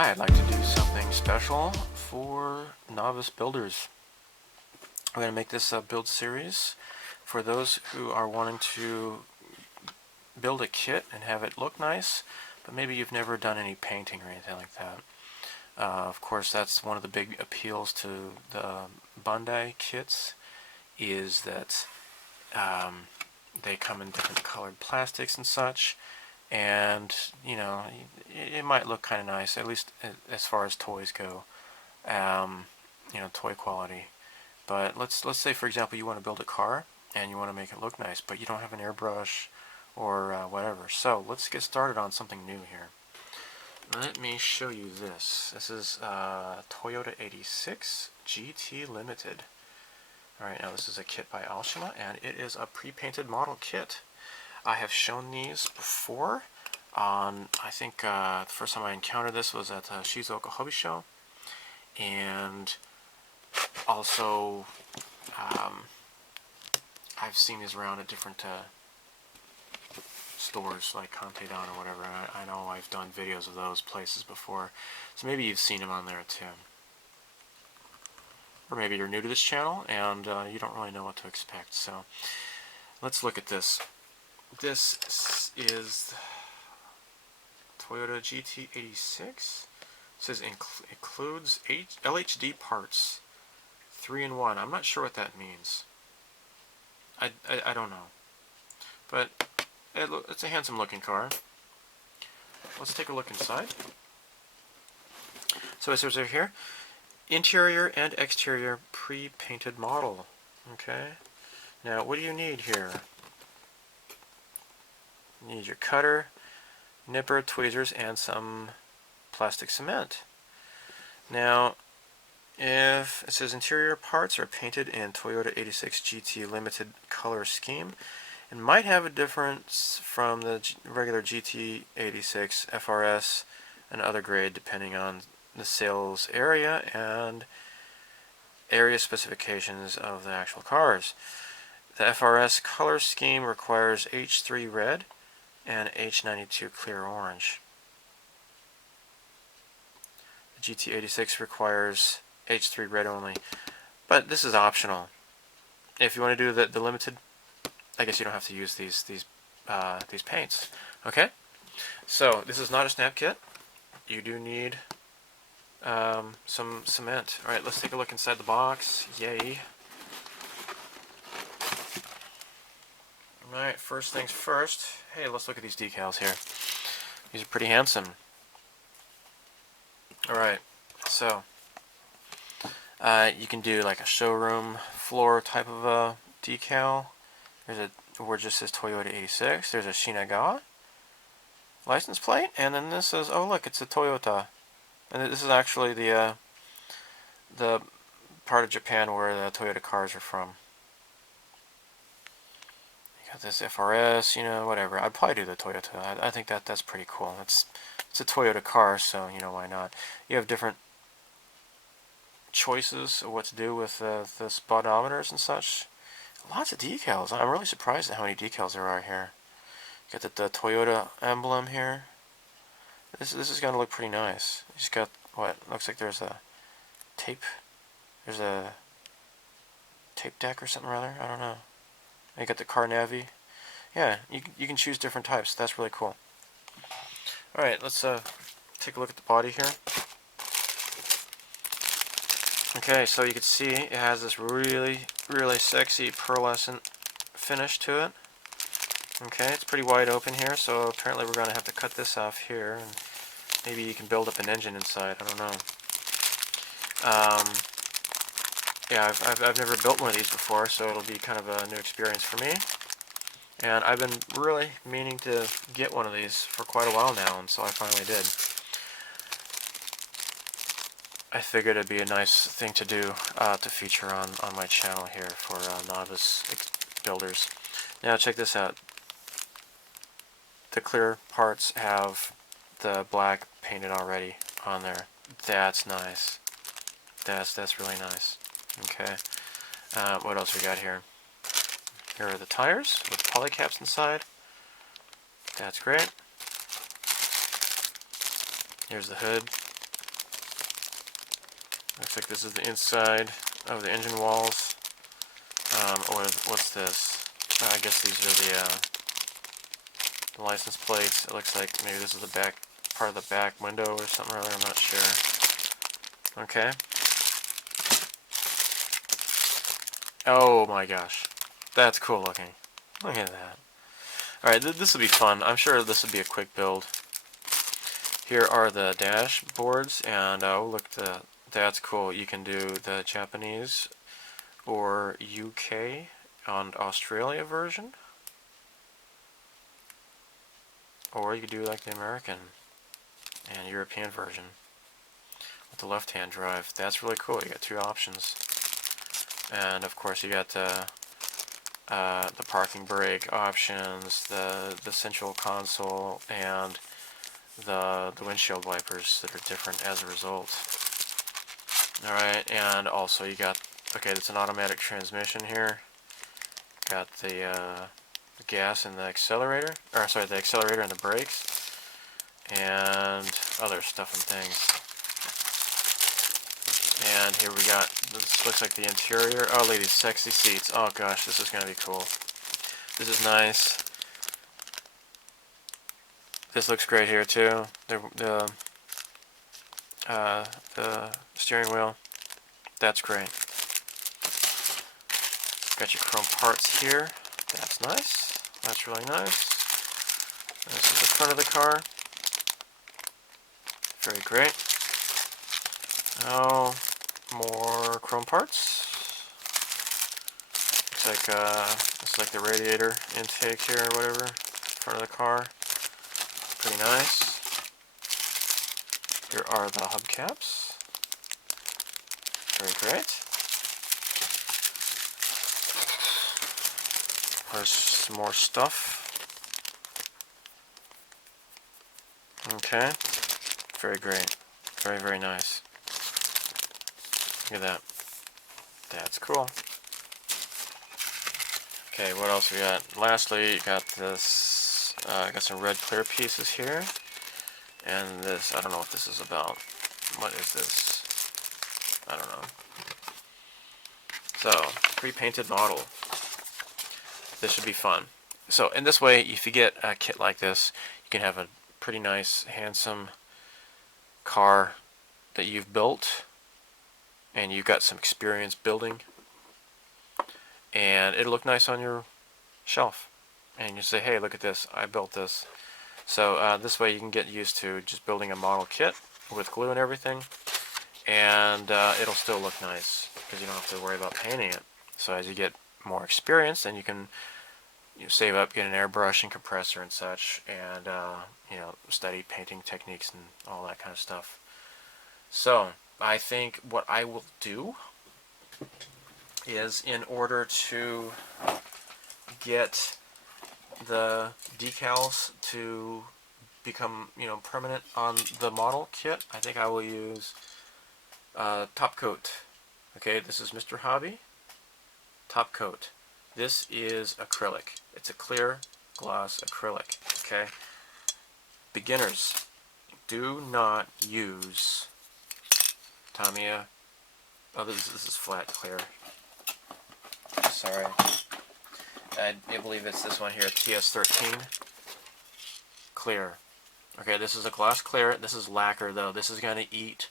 Hi, I'd like to do something special for novice builders. I'm going to make this a build series for those who are wanting to build a kit and have it look nice, but maybe you've never done any painting or anything like that. Of course, that's one of the big appeals to the Bandai kits, is that they come in different colored plastics and such, and you know, it might look kind of nice, at least as far as toys go, toy quality. But let's say, for example, you want to build a car and you want to make it look nice, but you don't have an airbrush or whatever. So let's get started on something new here. Let me show you this. This is Toyota 86 GT Limited. Alright, now this is a kit by Aoshima, and it is a pre-painted model kit. I have shown these before on, I think the first time I encountered this was at Shizuoka Hobby Show, and also I've seen these around at different stores like Kantedon or whatever. I know I've done videos of those places before, so maybe you've seen them on there too. Or maybe you're new to this channel and you don't really know what to expect. So let's look at this. This is Toyota GT86. It says includes LHD parts, 3-in-1. I'm not sure what that means. I don't know. But it's a handsome looking car. Let's take a look inside. So it says right here, interior and exterior pre-painted model. Okay. Now what do you need here? You need your cutter, nipper, tweezers, and some plastic cement. Now, if it says interior parts are painted in Toyota 86 GT Limited color scheme, it might have a difference from the regular GT 86 FRS and other grade depending on the sales area and area specifications of the actual cars. The FRS color scheme requires H3 red and H92 clear orange. The GT86 requires H3 red only, but this is optional. If you want to do the limited, I guess you don't have to use these paints. Okay, so this is not a snap kit. You do need some cement. All right, let's take a look inside the box. Yay! Alright, first things first. Hey, let's look at these decals here. These are pretty handsome. Alright, so you can do like a showroom floor type of a decal. There's a where it just says Toyota 86. There's a Shinagawa license plate, and then this is, oh look, it's a Toyota. And this is actually the part of Japan where the Toyota cars are from. Got this FRS, whatever. I'd probably do the Toyota. I think that's pretty cool. It's a Toyota car, so why not? You have different choices of what to do with the speedometers and such. Lots of decals. I'm really surprised at how many decals there are here. You got the Toyota emblem here. This is going to look pretty nice. You just got what looks like there's a tape. There's a tape deck or something or other. I don't know. You got the car navi. Yeah, you can choose different types. That's really cool. Alright, let's take a look at the body here. Okay, so you can see it has this really sexy pearlescent finish to it. Okay, it's pretty wide open here, so apparently we're going to have to cut this off here, and maybe you can build up an engine inside. I don't know. Yeah, I've never built one of these before, so it'll be kind of a new experience for me. And I've been really meaning to get one of these for quite a while now, and so I finally did. I figured it'd be a nice thing to do to feature on my channel here for novice builders. Now check this out. The clear parts have the black painted already on there. That's nice. That's really nice. Okay, what else we got here? Here are the tires with polycaps inside. That's great. Here's the hood. Looks like this is the inside of the engine walls. Or what's this? I guess these are the license plates. It looks like maybe this is the back part of the back window or something or other. I'm not sure. Okay. Oh my gosh, that's cool looking. Look at that. All right, this will be fun. I'm sure this will be a quick build. Here are the dashboards, and oh look, that's cool. You can do the Japanese or UK and Australia version, or you could do like the American and European version with the left-hand drive. That's really cool. You got two options, and of course you got the parking brake options, the central console, and the windshield wipers that are different as a result. Alright, and also you got, okay, it's an automatic transmission here. Got the gas and the accelerator, or sorry, the accelerator and the brakes, and other stuff and things. And here we got, this looks like the interior. Oh, look at these sexy seats. Oh gosh, this is going to be cool. This is nice. This looks great here too. The steering wheel. That's great. Got your chrome parts here. That's nice. That's really nice. This is the front of the car. Very great. Oh, more chrome parts. Looks like the radiator intake here or whatever. Front of the car. Pretty nice. Here are the hubcaps. Very great. There's some more stuff. Okay. Very great. Very, very nice. Look at that. That's cool. Okay, what else we got? Lastly, you got this, got some red clear pieces here. And this, I don't know what this is about. What is this? I don't know. So, pre-painted model. This should be fun. So, in this way, if you get a kit like this, you can have a pretty nice, handsome car that you've built, and you've got some experience building, and it'll look nice on your shelf. And you say, hey, look at this, I built this. So this way you can get used to just building a model kit with glue and everything, and it'll still look nice because you don't have to worry about painting it. So as you get more experience, then you can save up, get an airbrush and compressor and such, and study painting techniques and all that kind of stuff. So I think what I will do is, in order to get the decals to become permanent on the model kit, I think I will use Topcoat. Okay, this is Mr. Hobby Topcoat. This is acrylic. It's a clear gloss acrylic. Okay, beginners, do not use Tamiya. Oh, this is flat clear. Sorry. I believe it's this one here, TS13 clear. Okay, this is a gloss clear. This is lacquer though. This is going to eat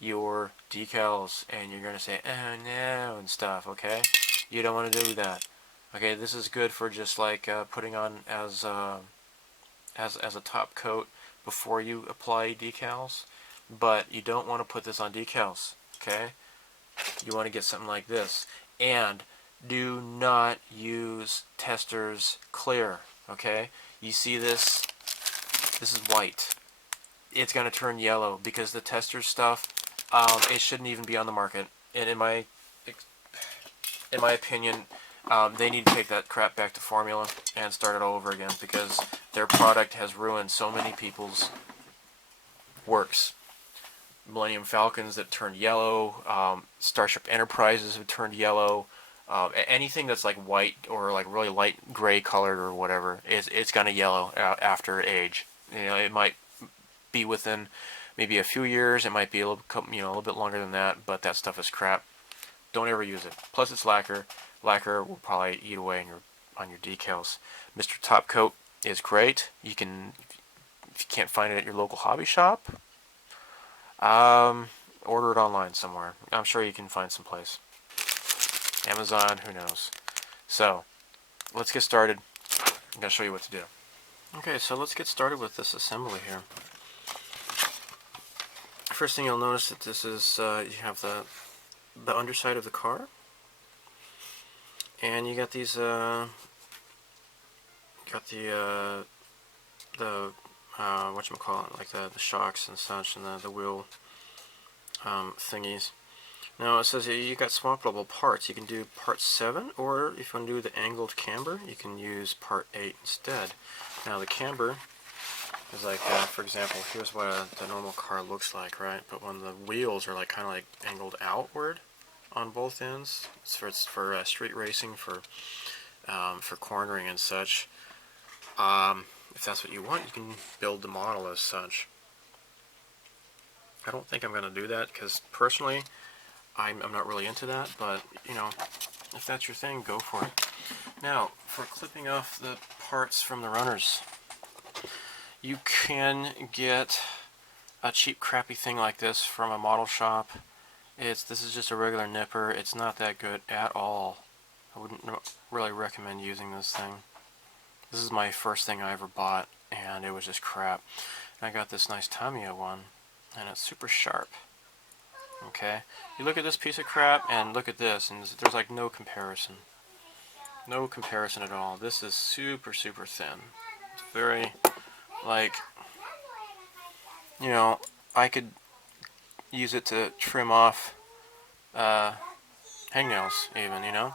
your decals, and you're going to say, oh no, and stuff. Okay, you don't want to do that. Okay, this is good for just like putting on as a top coat before you apply decals, but you don't want to put this on decals. Okay, you want to get something like this. And do not use Testors clear. Okay, you see this? This is white. It's going to turn yellow because the Testors stuff, it shouldn't even be on the market. And in my opinion, they need to take that crap back to formula and start it all over again, because their product has ruined so many people's works. Millennium Falcons that turned yellow, Starship Enterprises have turned yellow. Anything that's like white or like really light gray colored or whatever, it's gonna yellow after age. It might be within maybe a few years. It might be a little bit longer than that, but that stuff is crap. Don't ever use it. Plus, it's lacquer. Lacquer will probably eat away on your decals. Mr. Topcoat is great. You can, if you can't find it at your local hobby shop, order it online somewhere. I'm sure you can find some place. Amazon, who knows. So, let's get started. I'm going to show you what to do. Okay, so let's get started with this assembly here. First thing you'll notice that this is, you have the underside of the car. And you got these, the whatchamacallit, like the shocks and such, and the wheel thingies. Now it says you got swappable parts. You can do part 7, or if you want to do the angled camber, you can use part 8 instead. Now the camber is like, for example, here's what the normal car looks like, right? But when the wheels are like kind of like angled outward on both ends, it's for street racing, for cornering and such. If that's what you want, you can build the model as such. I don't think I'm going to do that because personally, I'm not really into that. But you know, if that's your thing, go for it. Now, for clipping off the parts from the runners, you can get a cheap, crappy thing like this from a model shop. This is just a regular nipper. It's not that good at all. I wouldn't really recommend using this thing. This is my first thing I ever bought, and it was just crap. And I got this nice Tamiya one, and it's super sharp. Okay, you look at this piece of crap, and look at this, and there's like no comparison. No comparison at all. This is super, super thin. It's very, like, you know, I could use it to trim off hangnails even, you know.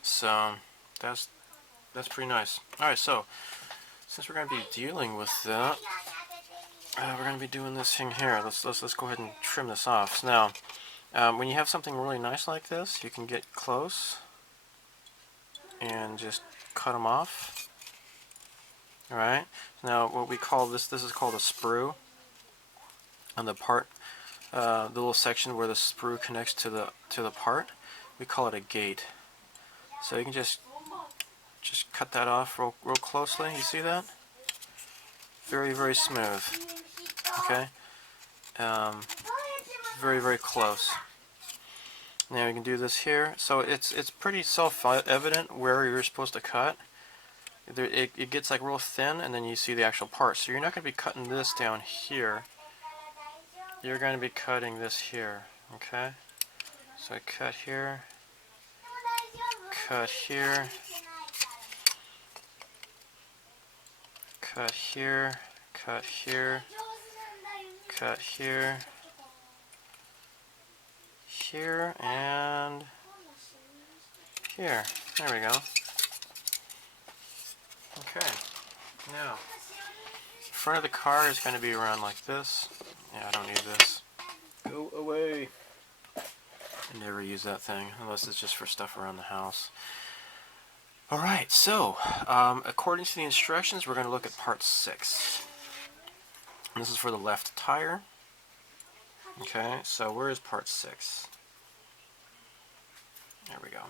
So that's pretty nice. Alright, so since we're going to be dealing with that, we're going to be doing this thing here. Let's go ahead and trim this off. So now, when you have something really nice like this, you can get close and just cut them off. Alright, now what we call this is called a sprue. On the part, the little section where the sprue connects to the part, we call it a gate. So you can just cut that off real closely. You see that? Very, very smooth. Okay. Very, very close. Now you can do this here. So it's pretty self-evident where you're supposed to cut. It gets like real thin, and then you see the actual part. So you're not going to be cutting this down here. You're going to be cutting this here. Okay. So I cut here. Cut here. Cut here. Cut here. Cut here. Here and here. There we go. Okay. Now, the front of the car is going to be around like this. Yeah, I don't need this. Go away. I never use that thing unless it's just for stuff around the house. Alright, so according to the instructions, we're going to look at part 6. And this is for the left tire. Okay, so where is part 6? There we go.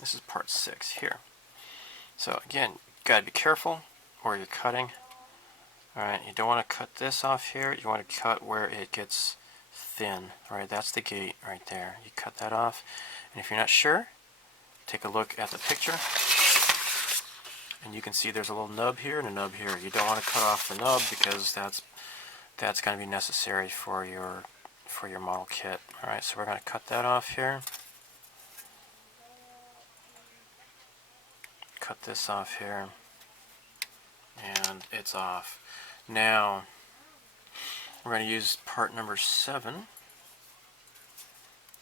This is part 6 here. So again, you gotta be careful where you're cutting. Alright, you don't want to cut this off here. You want to cut where it gets thin. Alright, that's the gate right there. You cut that off. And if you're not sure, take a look at the picture. And you can see there's a little nub here and a nub here. You don't want to cut off the nub because that's going to be necessary for your model kit. Alright, so we're going to cut that off here. Cut this off here. And it's off. Now, we're going to use part number 7,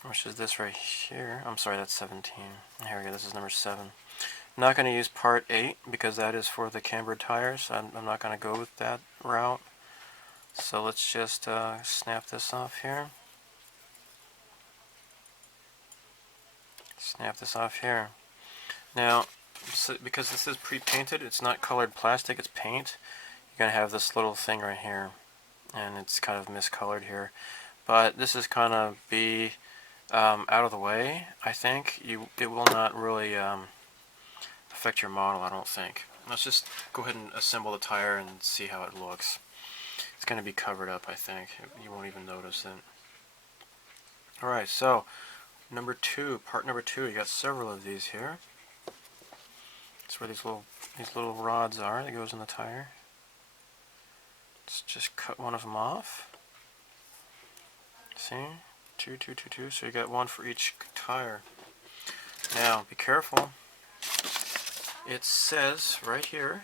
which is this right here. I'm sorry, that's 17. Here we go, this is number 7. I'm not going to use part 8 because that is for the cambered tires. I'm not going to go with that route. So let's just snap this off here. Snap this off here. Now, because this is pre-painted, it's not colored plastic, it's paint. You're going to have this little thing right here. and it's kind of miscolored here. But this is kind of be out of the way. I think it will not really affect your model, I don't think. Let's just go ahead and assemble the tire and see how it looks. It's going to be covered up, I think. You won't even notice it. Alright, so number 2, part number 2, you got several of these here. That's where these little rods are that goes in the tire. Let's just cut one of them off. See? 2, 2, 2, 2. So you got one for each tire. Now, be careful. It says right here,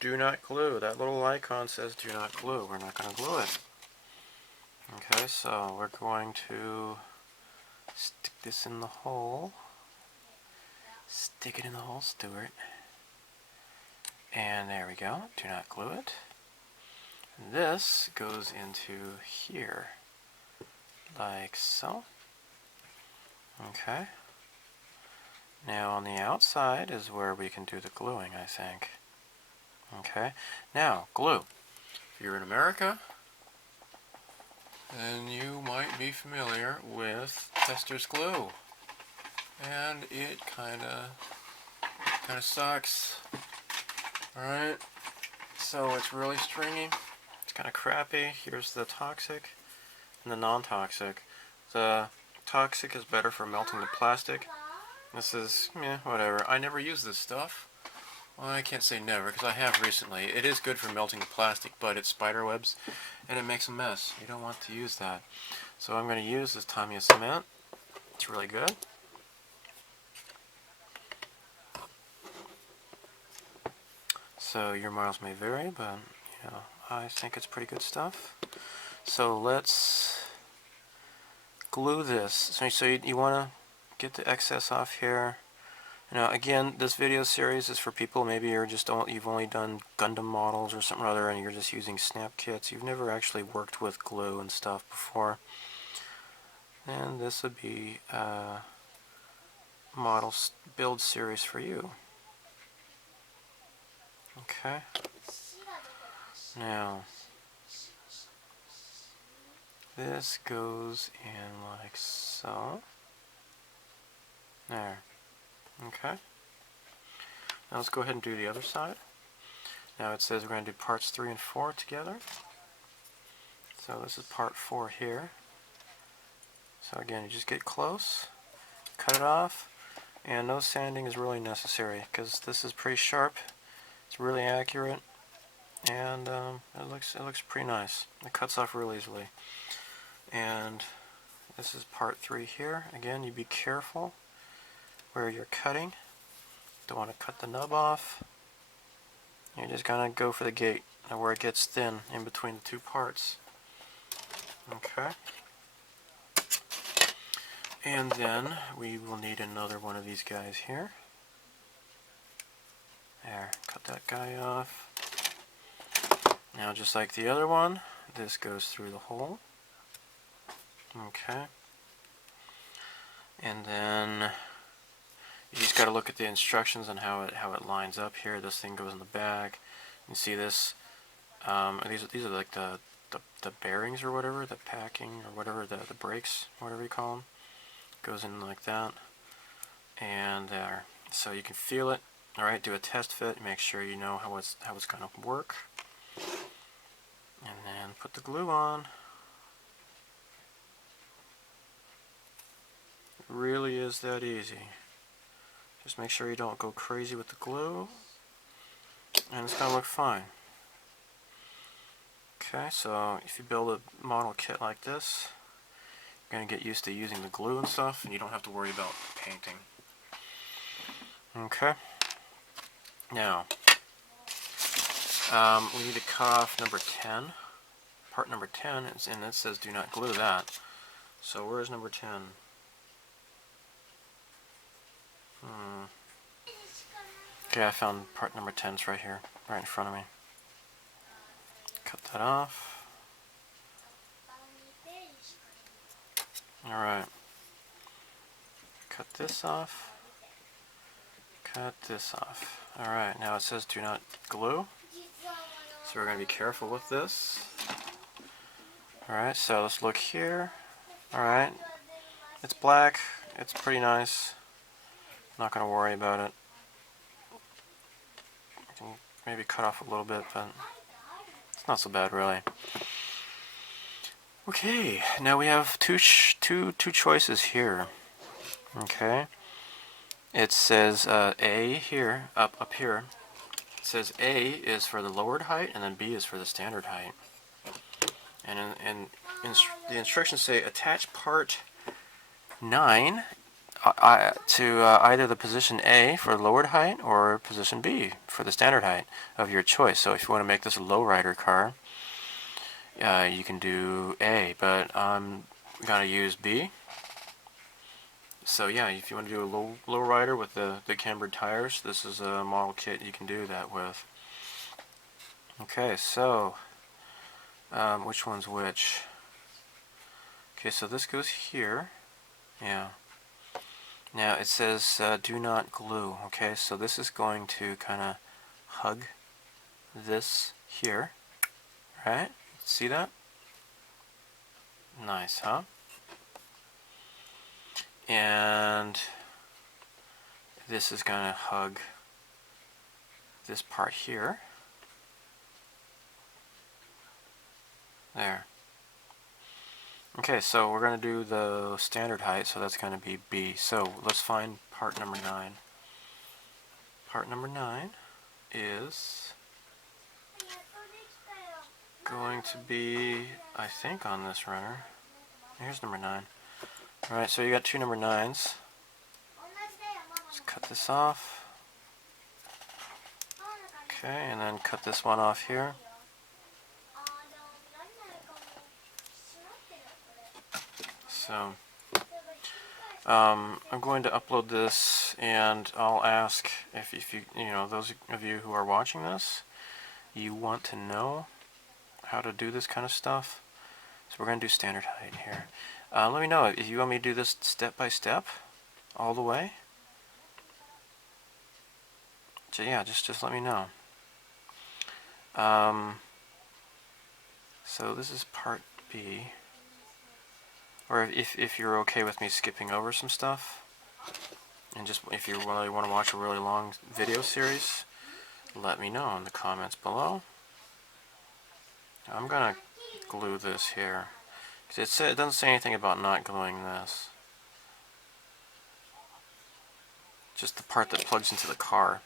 do not glue. That little icon says do not glue. We're not going to glue it. Okay, so we're going to stick this in the hole. Stick it in the hole, Stuart. And there we go. Do not glue it. And this goes into here, like so. Okay. Now on the outside is where we can do the gluing, I think. Okay. Now, glue. If you're in America, then you might be familiar with Tester's glue. And it kinda sucks. Alright. So it's really stringy. It's kinda crappy. Here's the toxic and the non-toxic. The toxic is better for melting the plastic. This is, whatever. I never use this stuff. Well, I can't say never, because I have recently. It is good for melting the plastic, but it spider webs, and it makes a mess. You don't want to use that. So I'm going to use this Tamiya cement. It's really good. So your miles may vary, but, I think it's pretty good stuff. So let's glue this. So you want to get the excess off here. Now again, this video series is for people maybe you've only done Gundam models or something or other, and you're just using snap kits. You've never actually worked with glue and stuff before. And this would be a model build series for you. Okay. Now this goes in like so. There. Okay. Now let's go ahead and do the other side. Now it says we're going to do parts 3 and 4 together. So this is part 4 here. So again, you just get close, cut it off, and no sanding is really necessary because this is pretty sharp. It's really accurate, and it looks pretty nice. It cuts off real easily. And this is part 3 here. Again, you be careful where you're cutting. Don't want to cut the nub off. You're just gonna go for the gate where it gets thin in between the two parts. Okay. And then we will need another one of these guys here. There, cut that guy off. Now just like the other one, this goes through the hole. Okay. And then you just got to look at the instructions on how it lines up here. This thing goes in the back. You see this. These are like the bearings or whatever, the packing or whatever, the brakes, whatever you call them. Goes in like that. And there. So you can feel it. All right. Do a test fit. Make sure you know how it's going to work. And then put the glue on. It really is that easy. Just make sure you don't go crazy with the glue, and it's going to look fine. Okay, so if you build a model kit like this, you're going to get used to using the glue and stuff, and you don't have to worry about painting. Okay. Now, we need to cut off number 10. Part number 10, and it says do not glue that. So where's number 10? Okay, I found part number 10. It's right here, right in front of me. Cut that off. Alright. Cut this off. Cut this off. Alright, now it says do not glue. So we're going to be careful with this. Alright, so let's look here. Alright, it's black. It's pretty nice. Not going to worry about it. I can maybe cut off a little bit, but it's not so bad really. Okay, now we have two choices here. Okay, it says A here, up here. It says A is for the lowered height, and then B is for the standard height. And the instructions say attach part 9 to either the position A for lowered height or position B for the standard height of your choice. So if you want to make this a lowrider car, you can do A, but I'm going to use B. So yeah, if you want to do a lowrider with the cambered tires, this is a model kit you can do that with. Okay, so which one's which? Okay, so this goes here. Yeah. Now it says do not glue. Okay, so this is going to kind of hug this here. Right? See that? Nice, huh? And this is going to hug this part here. There. Okay, so we're going to do the standard height, so that's going to be B. So let's find part number 9. Part number 9 is going to be, I think, on this runner. Here's number 9. Alright, so you got 2 number 9s. Let's cut this off. Okay, and then cut this one off here. So, I'm going to upload this, and I'll ask if you those of you who are watching this, you want to know how to do this kind of stuff. So we're going to do standard height here. Let me know if you want me to do this step by step, all the way. So yeah, just let me know. So this is part B. Or if you're okay with me skipping over some stuff, and just if you really want to watch a really long video series, let me know in the comments below. I'm gonna glue this here, because it doesn't say anything about not gluing this. Just the part that plugs into the car,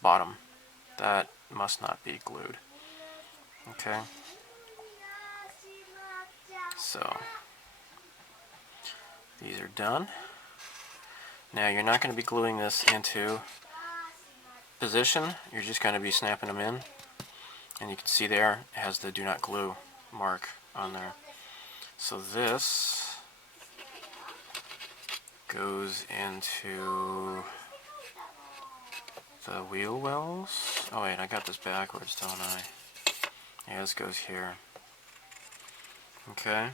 bottom, that must not be glued. Okay. So these are done. Now you're not going to be gluing this into position, you're just going to be snapping them in. And you can see there, it has the do not glue mark on there. So this goes into the wheel wells. Oh wait, I got this backwards, don't I? Yeah, this goes here. Okay.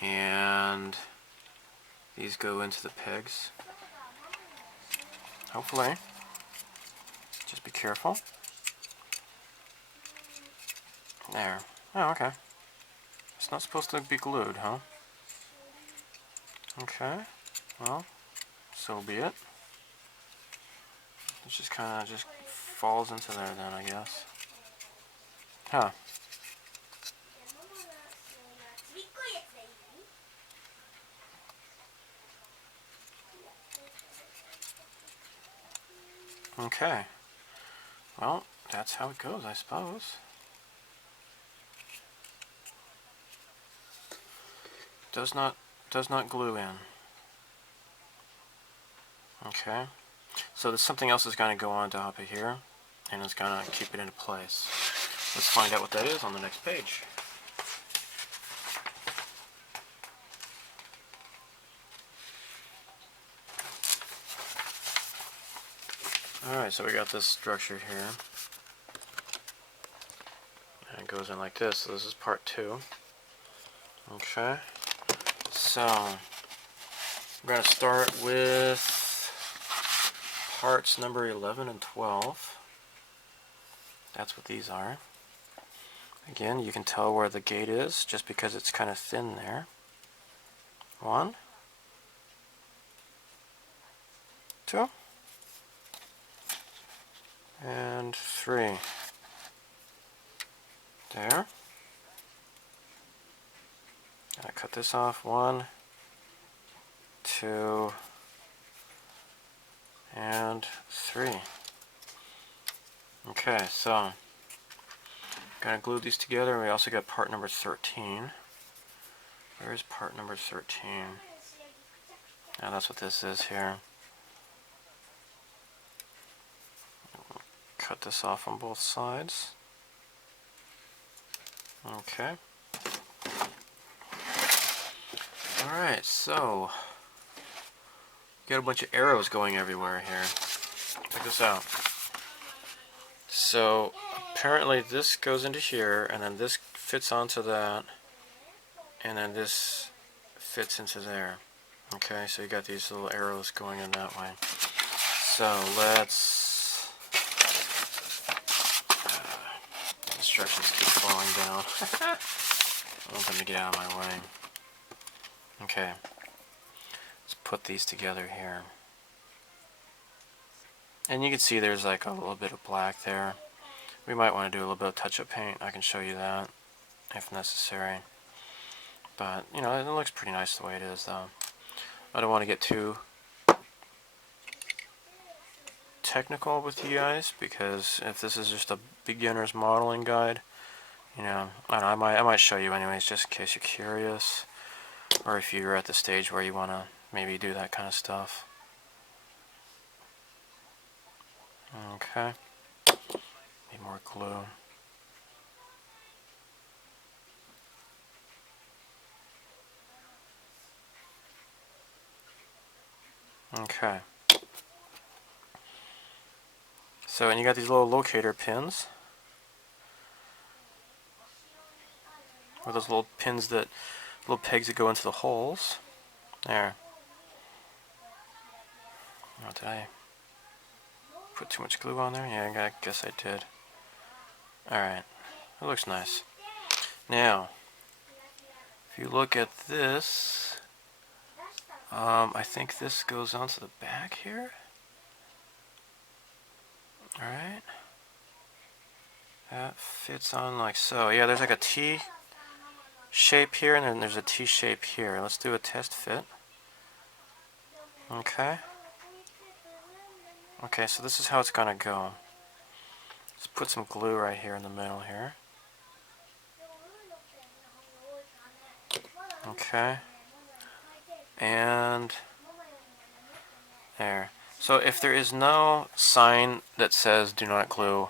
And these go into the pegs. Hopefully. Just be careful. There. Oh, okay. It's not supposed to be glued, huh? Okay. Well, so be it. It just kind of just falls into there then, I guess. Huh. Okay. Well, that's how it goes, I suppose. Does not glue in. Okay. So there's something else that's going to go on top of here, and it's going to keep it into place. Let's find out what that is on the next page. Alright, so we got this structure here. And it goes in like this. So this is part 2. Okay. So, we're going to start with parts number 11 and 12. That's what these are. Again, you can tell where the gate is just because it's kind of thin there. 1, 2, and 3. There. I cut this off. 1, 2, and 3. Okay, so gonna glue these together. We also got part number 13. Where's part number 13? Now that's what this is here. Cut this off on both sides. Okay. Alright, so got a bunch of arrows going everywhere here. Check this out. So apparently this goes into here, and then this fits onto that, and then this fits into there. Okay, so you got these little arrows going in that way. So let's... instructions keep falling down. I want them to get out of my way. Okay, let's put these together here. And you can see there's like a little bit of black there. We might want to do a little bit of touch-up paint. I can show you that if necessary. But, you know, it looks pretty nice the way it is, though. I don't want to get too technical with you guys, because if this is just a beginner's modeling guide, you know, I might show you anyways, just in case you're curious, or if you're at the stage where you want to maybe do that kind of stuff. Okay. Need more glue. Okay. So, and you got these little locator pins. With those little pins that, little pegs that go into the holes. There. Oh, did I put too much glue on there? Yeah, I guess I did. Alright. It looks nice. Now, if you look at this, I think this goes onto the back here. Alright. That fits on like so. Yeah, there's like a T shape here, and then there's a T shape here. Let's do a test fit. Okay. Okay, so this is how it's gonna go. Let's put some glue right here in the middle here. Okay. And there. So if there is no sign that says do not glue,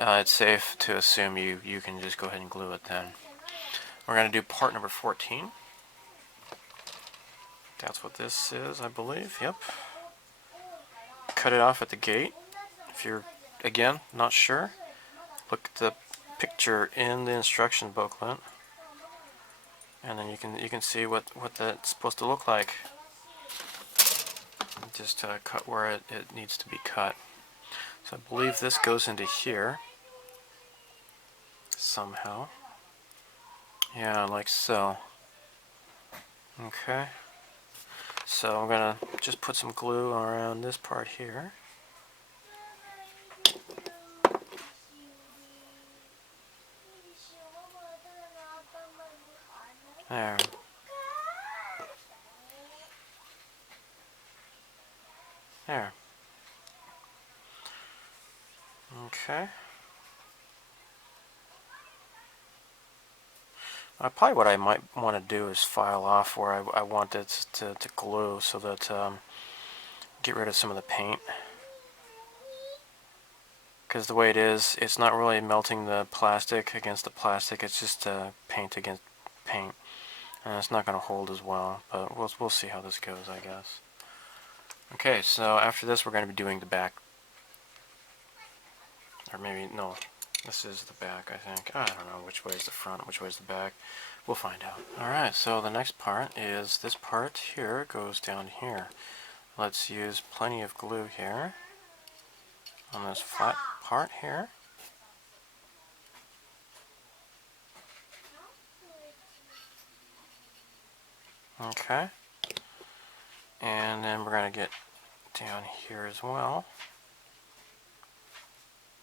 it's safe to assume you can just go ahead and glue it then. We're going to do part number 14. That's what this is, I believe. Yep. Cut it off at the gate. If you're, again, not sure, look at the picture in the instruction booklet, and then you can see what that's supposed to look like. Just cut where it needs to be cut. So I believe this goes into here somehow. Yeah, like so. Okay. So I'm gonna just put some glue around this part here. There. There. Okay. Probably what I might want to do is file off where I want it to glue, so that get rid of some of the paint. Because the way it is, it's not really melting the plastic against the plastic, it's just paint against paint. And it's not going to hold as well, but we'll see how this goes, I guess. Okay, so after this we're going to be doing the back. Or maybe, no, this is the back, I think. I don't know which way is the front, which way is the back. We'll find out. Alright, so the next part is this part here goes down here. Let's use plenty of glue here on this flat part here. Okay. And then we're going to get down here as well.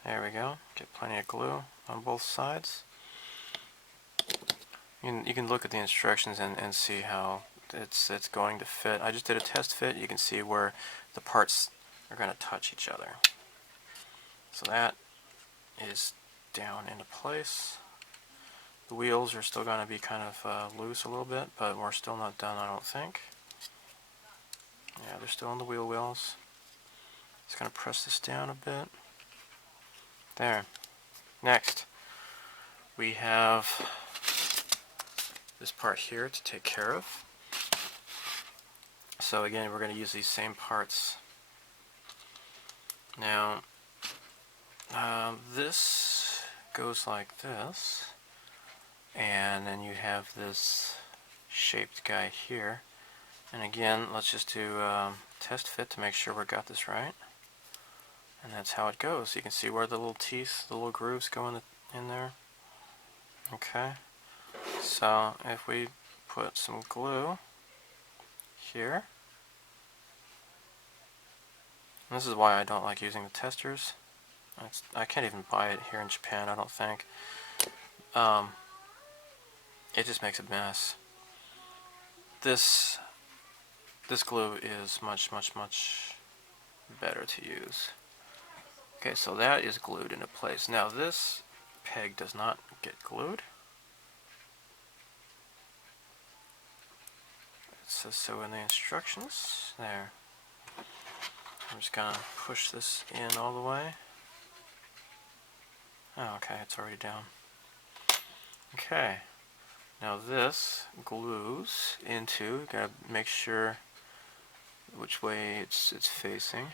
There we go. Get plenty of glue on both sides. You can look at the instructions and see how it's going to fit. I just did a test fit. You can see where the parts are going to touch each other. So that is down into place. The wheels are still going to be kind of loose a little bit, but we're still not done, I don't think. Yeah, they're still on the wheel wells. Just going to press this down a bit. There. Next, we have this part here to take care of. So again, we're going to use these same parts. Now, this goes like this, and then you have this shaped guy here. And again, let's just do test fit to make sure we got this right. And that's how it goes. You can see where the little teeth, the little grooves go in there. Okay. So if we put some glue here, and this is why I don't like using the testers. I can't even buy it here in Japan, I don't think. It just makes a mess. This glue is much better to use. Okay, so that is glued into place. Now this peg does not get glued. It says so in the instructions. There. I'm just gonna push this in all the way. Oh, okay, it's already down. Okay. Now this glues into, gotta make sure which way it's facing.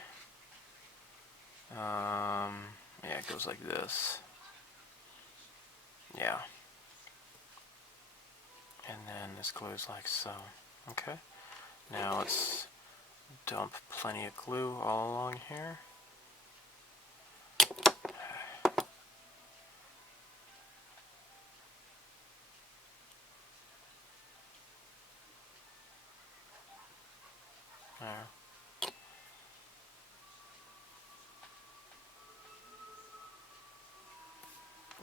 Yeah, it goes like this. Yeah. And then this glues like so. Okay. Now let's dump plenty of glue all along here. There.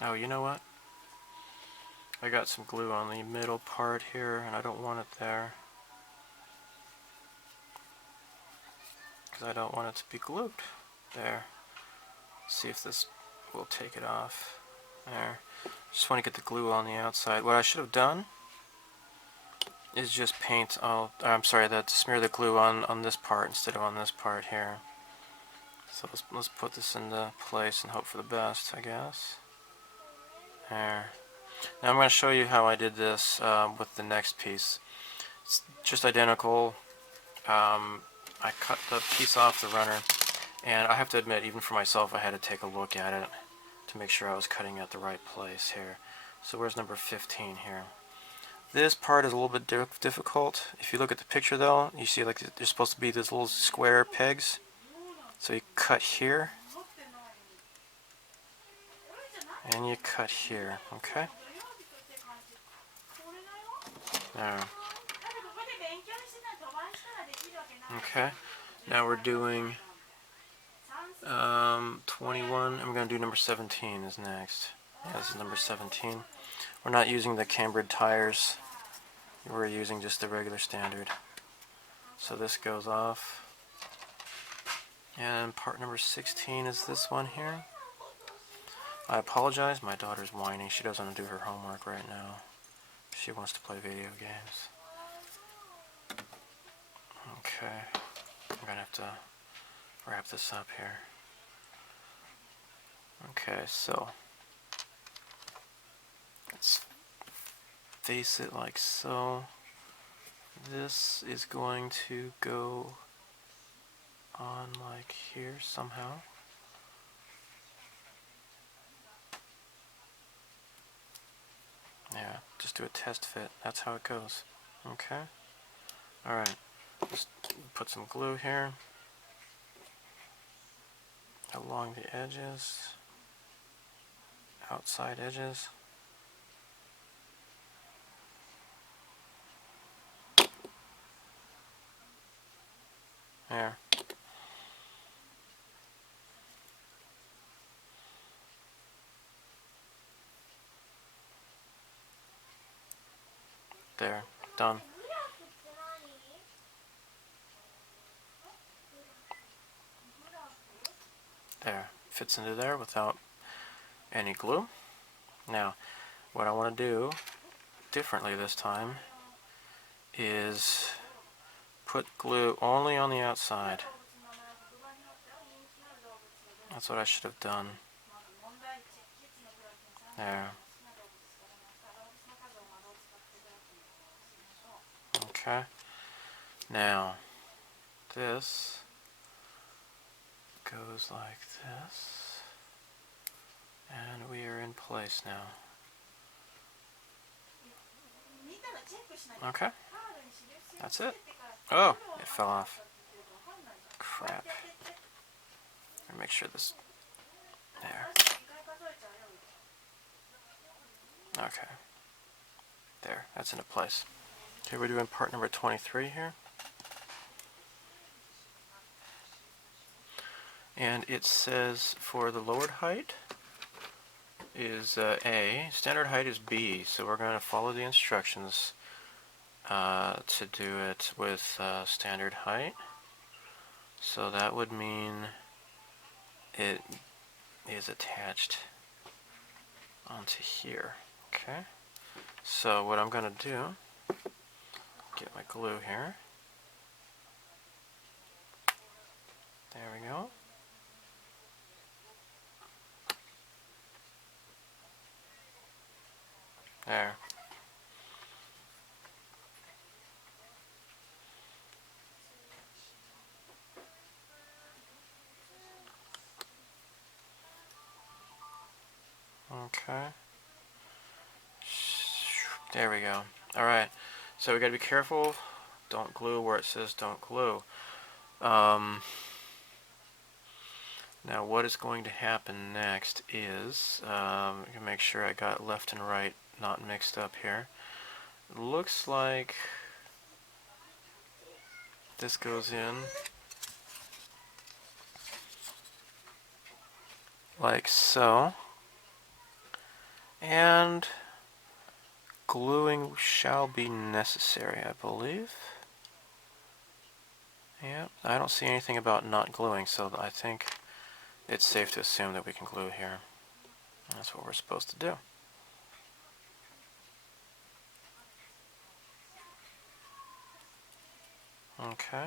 Oh, you know what? I got some glue on the middle part here, and I don't want it there. Because I don't want it to be glued. There. Let's see if this will take it off. There. Just want to get the glue on the outside. What I should have done is just paint smear the glue on this part instead of on this part here. So let's put this into place and hope for the best, I guess. There. Now I'm going to show you how I did this with the next piece. It's just identical. I cut the piece off the runner, and I have to admit, even for myself, I had to take a look at it to make sure I was cutting at the right place here. So where's number 15 here? This part is a little bit difficult. If you look at the picture though, you see like there's supposed to be these little square pegs. So you cut here, and you cut here, okay? Now, okay, now we're doing 21. I'm going to do number 17 is next. Yeah, this is number 17. We're not using the cambered tires. We're using just the regular standard. So this goes off. And part number 16 is this one here. I apologize, my daughter's whining. She doesn't want to do her homework right now. She wants to play video games. Okay, I'm going to have to wrap this up here. Okay, so let's face it like so. This is going to go on like here somehow. Yeah, just do a test fit. That's how it goes. Okay? Alright, just put some glue here along the edges, outside edges. There. There. Done. There. Fits into there without any glue. Now, what I want to do differently this time is put glue only on the outside. That's what I should have done. There. Okay. Now, this goes like this. And we are in place now. Okay. That's it. Oh, it fell off. Crap. Let me make sure this... There. Okay. There. That's into place. Okay, we're doing part number 23 here. And it says for the lowered height is A, standard height is B, so we're going to follow the instructions to do it with standard height. So that would mean it is attached onto here. Okay, so what I'm going to do, get my glue here. There we go. There. Okay. There we go. Alright. So we got to be careful. Don't glue where it says don't glue. Now what is going to happen next is, I can make sure I got left and right not mixed up here. It looks like this goes in like so, and gluing shall be necessary, I believe. Yeah, I don't see anything about not gluing, so I think it's safe to assume that we can glue here. That's what we're supposed to do. Okay.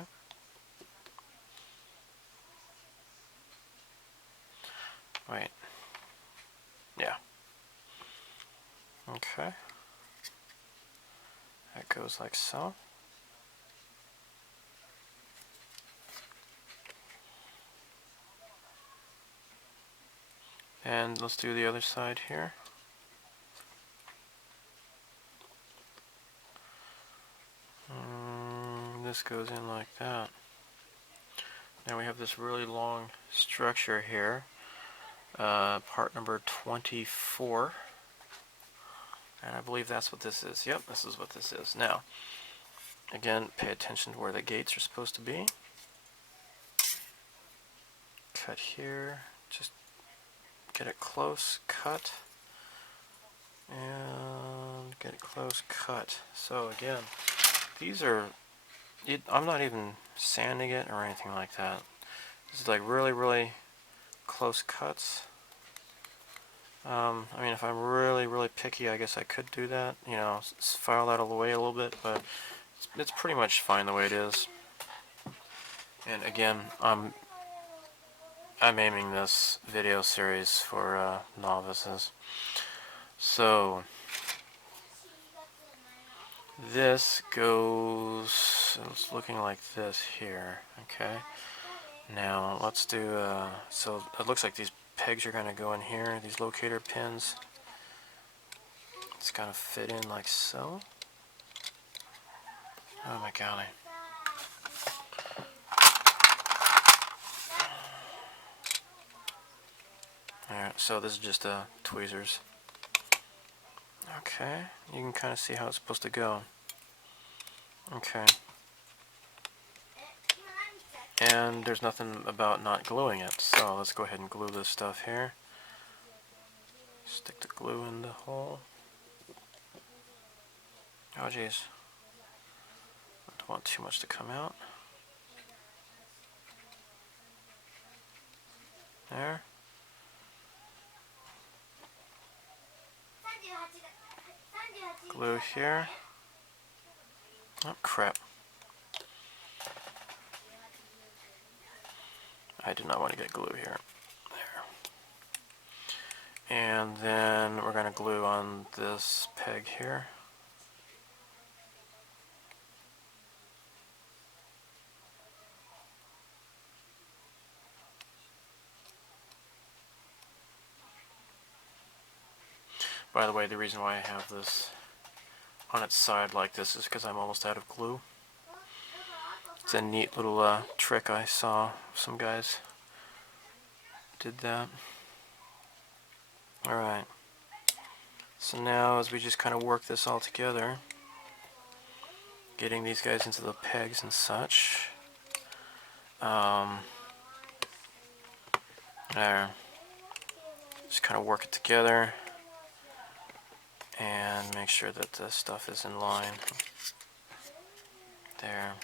Wait. Yeah. Okay. That goes like so. And let's do the other side here. This goes in like that. Now we have this really long structure here. Part number 24. And I believe that's what this is. Yep, this is what this is. Now, again, pay attention to where the gates are supposed to be. Cut here. Just get it close, cut. And get it close, cut. So again, these are... I'm not even sanding it or anything like that. This is like really, really close cuts. I mean, if I'm really, really picky, I guess I could do that. You know, file that away a little bit, but it's pretty much fine the way it is. And again, I'm aiming this video series for novices. So this goes, it's looking like this here, okay? Now let's do, so it looks like these pegs are going to go in here, these locator pins. It's going to fit in like so. Oh my golly. Alright, so this is just tweezers. Okay, you can kind of see how it's supposed to go. Okay. And there's nothing about not gluing it. So let's go ahead and glue this stuff here. Stick the glue in the hole. Oh geez. I don't want too much to come out. There. Glue here. Oh crap. I do not want to get glue here. There. And then we're going to glue on this peg here. By the way, the reason why I have this on its side like this is because I'm almost out of glue. It's a neat little trick I saw. Some guys did that. Alright. So now as we just kind of work this all together, getting these guys into the pegs and such. There. Just kind of work it together and make sure that the stuff is in line. There.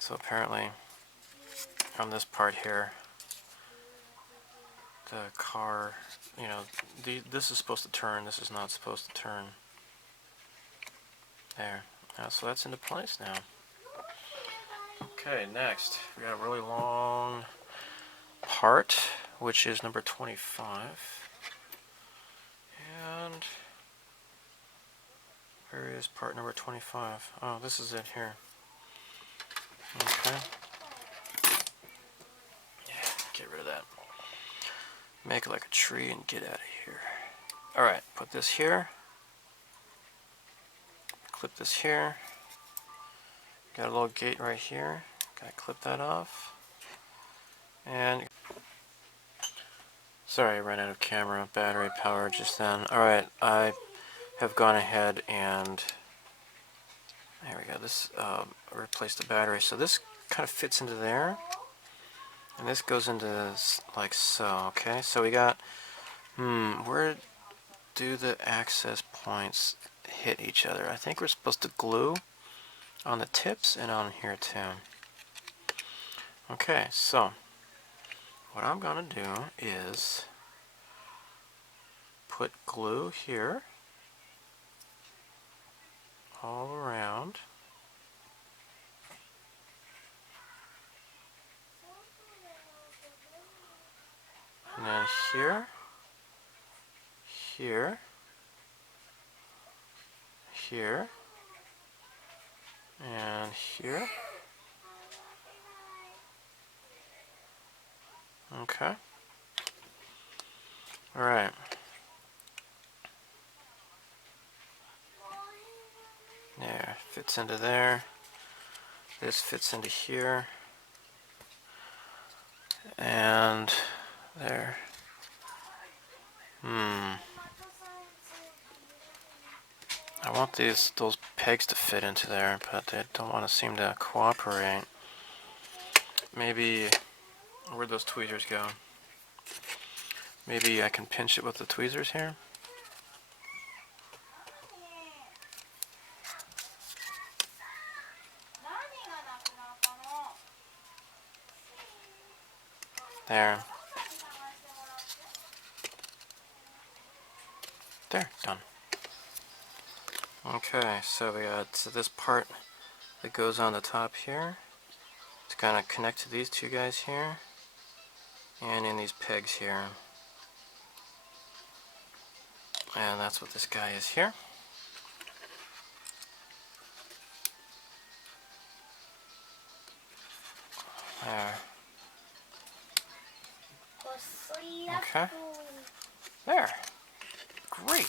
So apparently on this part here, the car, you know, this is supposed to turn, this is not supposed to turn. There. So that's into place now. Okay, next we got a really long part, which is number 25. And where is part number 25? Oh, this is it here. Okay. Yeah, get rid of that. Make it like a tree and get out of here. Alright, put this here. Clip this here. Got a little gate right here. Gotta clip that off. And sorry, I ran out of camera battery power just then. Alright, I have gone ahead and there we go. This replaced the battery. So this kind of fits into there. And this goes into this like so. Okay, so we got where do the access points hit each other? I think we're supposed to glue on the tips and on here too. Okay, so what I'm gonna do is put glue here all around. And then here, here, here, and here. Okay. Alright. There, fits into there. This fits into here. And there. I want those pegs to fit into there, but they don't want to seem to cooperate. Maybe, where'd those tweezers go? Maybe I can pinch it with the tweezers here. There. There, done. Okay, so we got this part that goes on the top here. It's gonna connect to these two guys here, and in these pegs here. And that's what this guy is here. There. Okay. There. Great.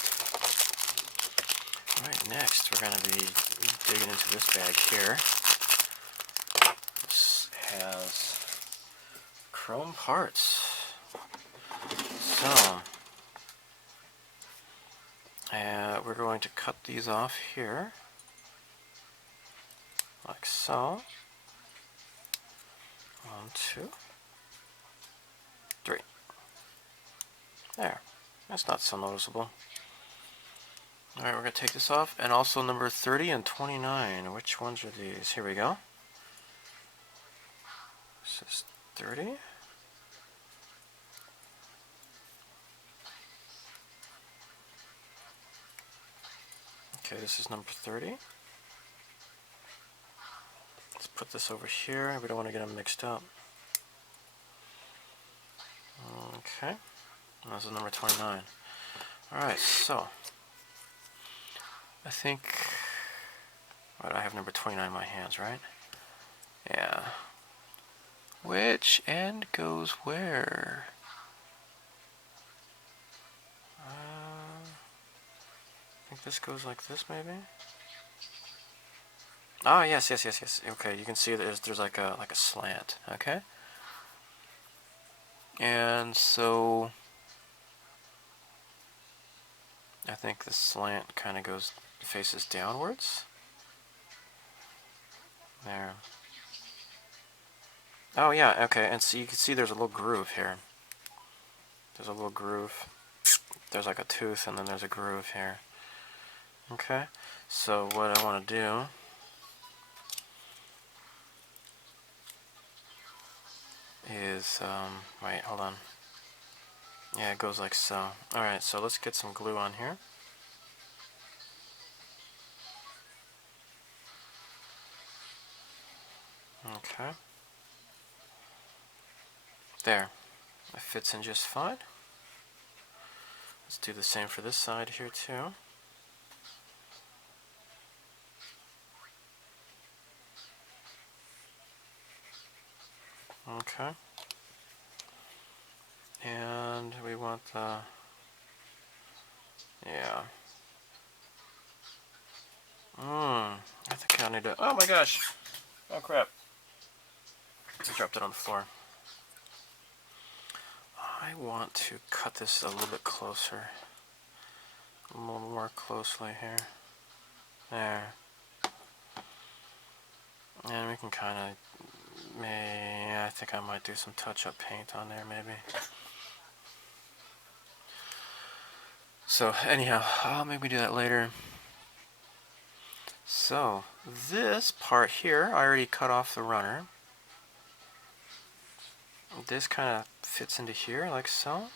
Alright, next we're going to be digging into this bag here. This has chrome parts. So, we're going to cut these off here. Like so. 1, 2, 3. There. That's not so noticeable. Alright, we're going to take this off. And also number 30 and 29. Which ones are these? Here we go. This is 30. Okay, this is number 30. Let's put this over here. We don't want to get them mixed up. Okay. And this is number 29. Alright, so I think... Right, I have number 29 in my hands, right? Yeah. Which end goes where? I think this goes like this, maybe? Oh, yes. Okay, you can see there's like a slant, okay? And so I think the slant kind of faces downwards. There. Oh yeah, okay, and so you can see there's a little groove here. There's a little groove. There's like a tooth and then there's a groove here. Okay, so what I want to do is, wait, hold on. Yeah, it goes like so. Alright, so let's get some glue on here. Okay. There. It fits in just fine. Let's do the same for this side here too. Okay. And we want the... Yeah. I think I need to... Oh my gosh! Oh crap. I dropped it on the floor. I want to cut this a little bit closer. A little more closely here. There. And we can kind of... I think I might do some touch-up paint on there, maybe. So, anyhow, I'll maybe do that later. So, this part here, I already cut off the runner. This kind of fits into here, like so,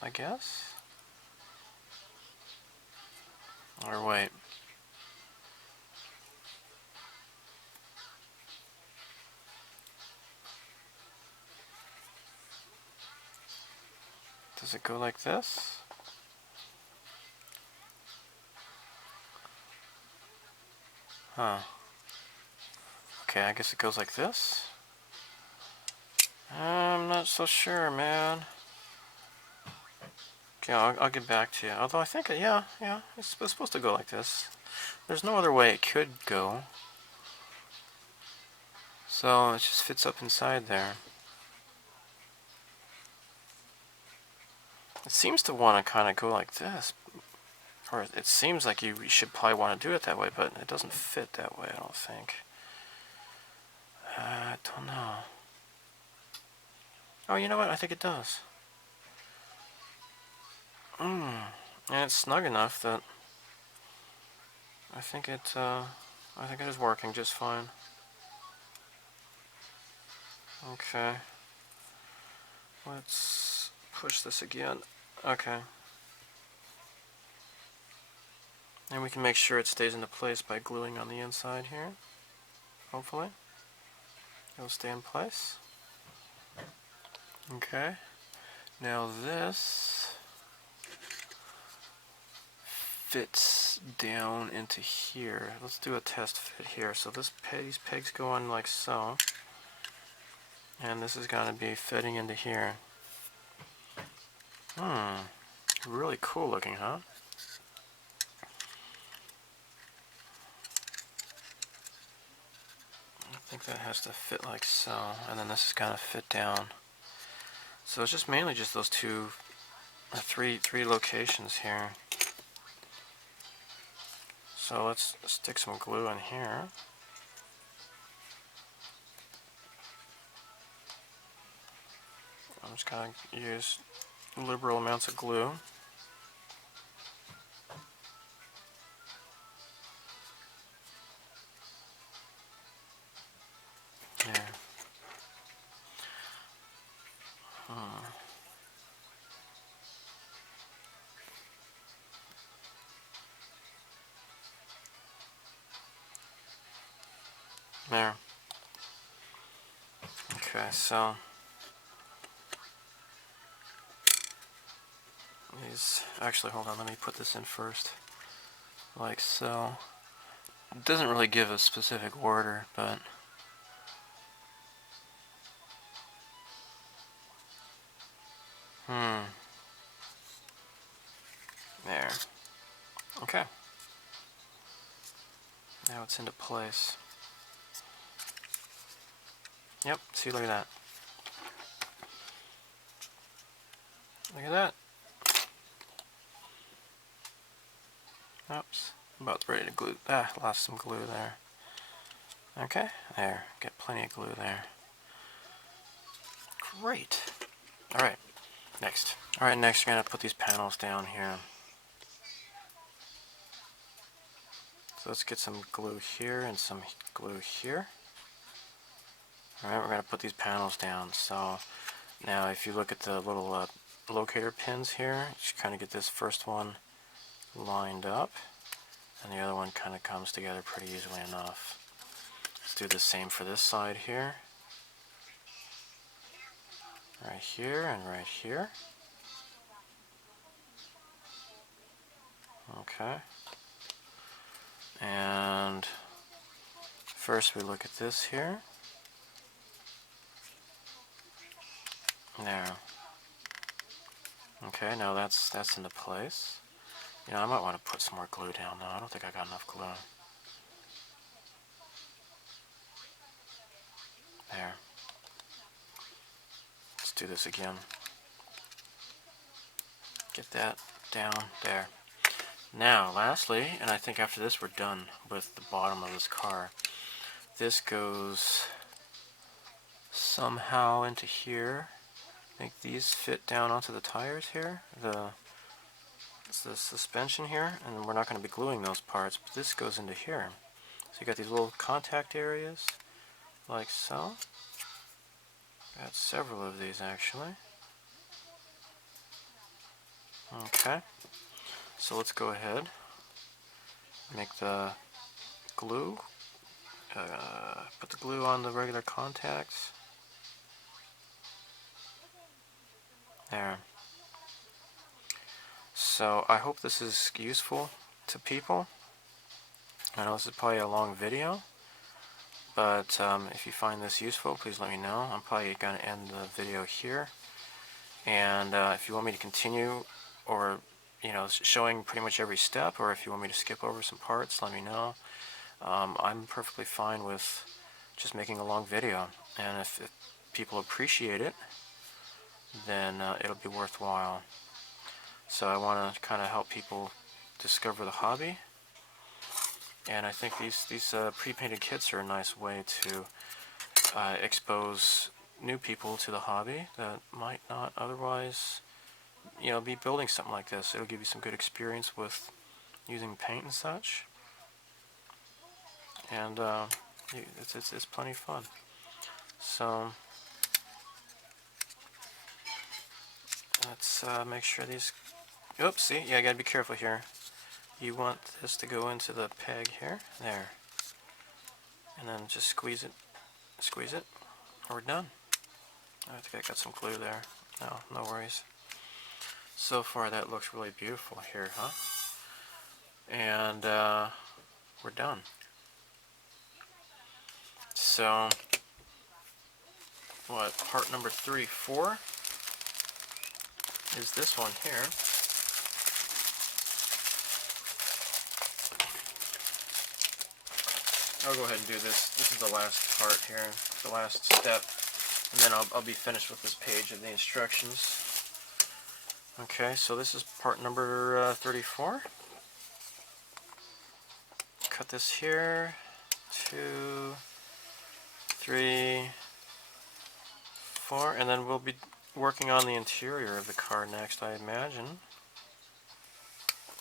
I guess. Or wait. Does it go like this? Huh. Okay, I guess it goes like this. I'm not so sure, man. Okay, I'll get back to you. Although I think, yeah, it's supposed to go like this. There's no other way it could go. So it just fits up inside there. It seems to want to kind of go like this. Or it seems like you should probably want to do it that way, but it doesn't fit that way, I don't think. I don't know. Oh, you know what? I think it does. And it's snug enough that I think it is working just fine. Okay. Let's push this again. Okay. And we can make sure it stays into place by gluing on the inside here. Hopefully. It'll stay in place. Okay. Now this fits down into here. Let's do a test fit here. So these pegs go on like so. And this is going to be fitting into here. Really cool looking, huh? I think that has to fit like so. And then this is going to fit down. So it's just mainly just those three locations here. So let's stick some glue in here. just going to use liberal amounts of glue. There. There. Okay, so these, actually hold on, let me put this in first. Like so. It doesn't really give a specific order, but there. Okay. Now it's into place. Yep, see, look at that. Look at that. Oops, about ready to glue. Lost some glue there. Okay, there. Get plenty of glue there. Great. Alright, next. Alright, next we're going to put these panels down here. So let's get some glue here and some glue here. Alright, we're going to put these panels down. So now if you look at the little locator pins here, you should kind of get this first one lined up, and the other one kind of comes together pretty easily enough. Let's do the same for this side here. Right here and right here. Okay. And first we look at this here. There. Okay, now that's into place. You know, I might want to put some more glue down though. I don't think I got enough glue. There. Let's do this again. Get that down there. Now, lastly, and I think after this we're done with the bottom of this car. This goes somehow into here. Make these fit down onto the tires here. It's the suspension here, and we're not going to be gluing those parts, but this goes into here. So you got these little contact areas, like so. Got several of these actually. Okay, so let's go ahead, make the glue, put the glue on the regular contacts. There. So I hope this is useful to people. I know this is probably a long video, but if you find this useful, please let me know. I'm probably going to end the video here. And if you want me to continue, or showing pretty much every step, or if you want me to skip over some parts, let me know. I'm perfectly fine with just making a long video, and if people appreciate it, then it'll be worthwhile. So I want to kind of help people discover the hobby, and I think these pre-painted kits are a nice way to expose new people to the hobby that might not otherwise be building something like this. It'll give you some good experience with using paint and such, and it's plenty of fun. So let's make sure these. Oops, see, yeah, I gotta be careful here. You want this to go into the peg here, there, and then just squeeze it, we're done. I think I got some glue there. No worries. So far that looks really beautiful here, huh? And we're done. So part number 34 is this one here. I'll go ahead and do this. This is the last part here, the last step, and then I'll be finished with this page of the instructions. Okay, so this is part number 34. Cut this here, 2, 3, 4, and then we'll be working on the interior of the car next, I imagine.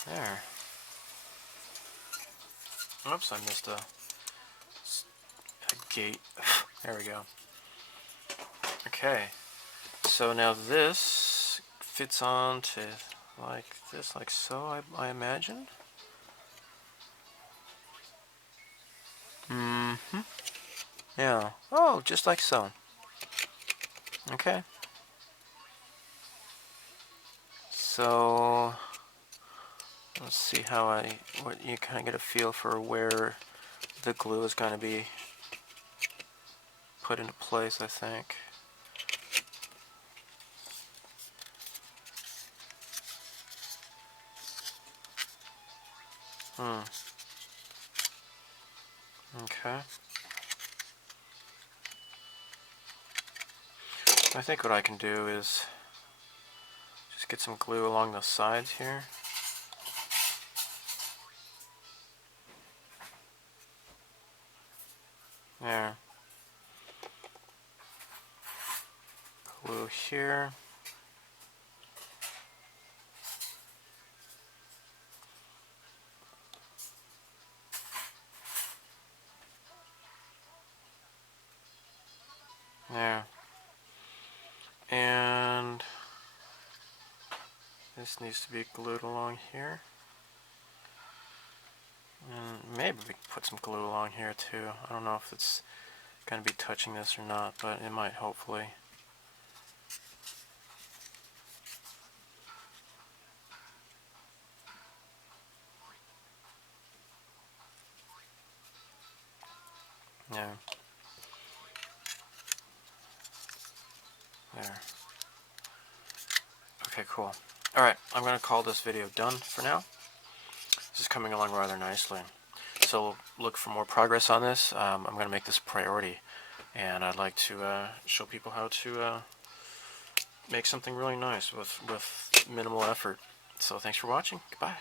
There. Oops, I missed a gate. There we go. Okay. So now this fits on to like this, like so, I imagine. Mm-hmm. Yeah. Oh, just like so. Okay. So let's see what you kind of get a feel for where the glue is going to be put into place, I think. Okay. I think what I can do is just get some glue along the sides here. There. Glue here. There. And this needs to be glued along here. And maybe we can put some glue along here too. I don't know if it's going to be touching this or not, but it might, hopefully. Yeah. There. Okay, cool. Alright, I'm going to call this video done for now. This is coming along rather nicely. So look for more progress on this. I'm going to make this a priority. And I'd like to show people how to make something really nice with minimal effort. So thanks for watching. Goodbye.